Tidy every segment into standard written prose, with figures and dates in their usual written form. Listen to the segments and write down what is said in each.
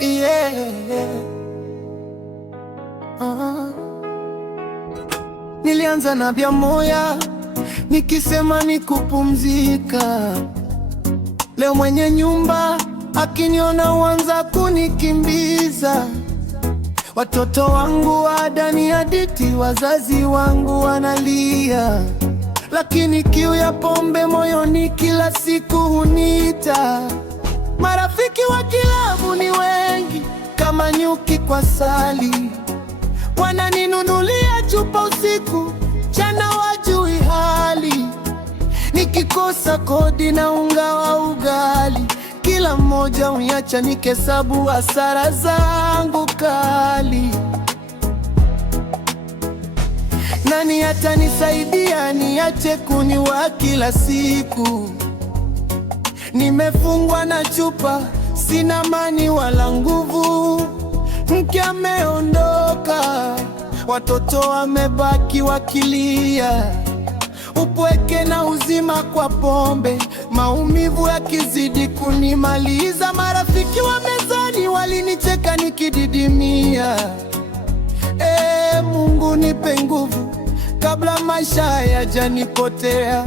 Yeah. Nilianza na vya moya nikisema ni kupumzika. Leo mwenye nyumba akiniona huanza kunikimbiza. Watoto wangu wadani haditi, wazazi wangu wanalia, lakini kiu ya pombe moyoni kila siku hunita. Marafiki wa kilabu ni wengi kama nyuki kwa sali, wananinunulia chupa usiku, mchana wajui hali. Nikikosa kodi na unga wa ugali, kila mmoja uniacha nikesabu hasara zangu kali. Nani atanisaidia niache kunywa kila siku? Nimefungwa na chupa, sina amani wala nguvu. Mke ameondoka, watoto wamebaki wakilia. Upweke na uzima kwa pombe, maumivu yakizidi kunimaliza. Marafiki wa mezani walinicheka nikididimia. Mungu nipe nguvu kabla maisha hayajanipotea.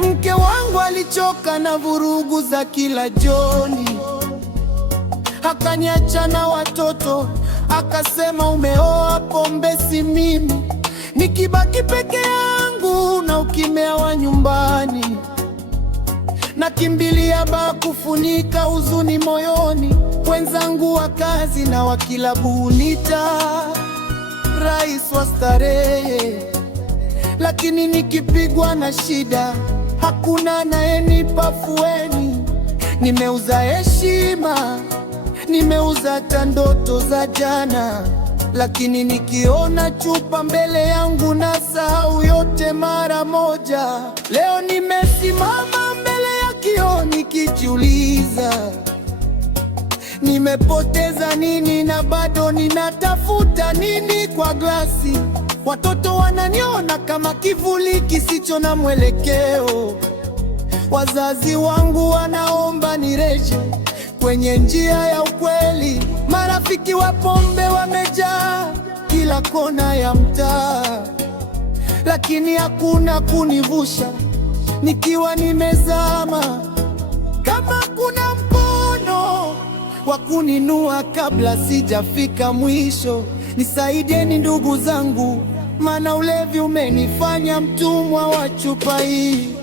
Mke wangu alichoka na vurugu za kila jioni, akaniacha na watoto, akasema umeoa pombe si mimi. Nikibaki peke yangu na ukimya wa nyumbani, nakimbilia baa kufunika huzuni moyoni. Wenzangu wa kazi na wa kilabu hunita rais wa starehe, lakini nikipigwa na shida hakuna anayenipa fueni. Nimeuza heshima, nimeuza hata ndoto za jana, lakini nikiona chupa mbele yangu nasahau yote mara moja. Leo nimesimama mbele ya kioo nikijiuliza, nimepoteza nini na bado ninatafuta nini kwa glasi? Watoto wananiona kama kivuli kisicho na mwelekeo. Wazazi wangu wanaomba nireje kwenye njia ya ukweli. Marafiki wa pombe wamejaa kila kona ya mtaa, lakini hakuna kunivusha nikiwa nimezama. Kama kuna mkono wa kuninua kabla sijafika mwisho, nisaidieni ndugu zangu, maana ulevi umenifanya mtumwa wa chupa hii.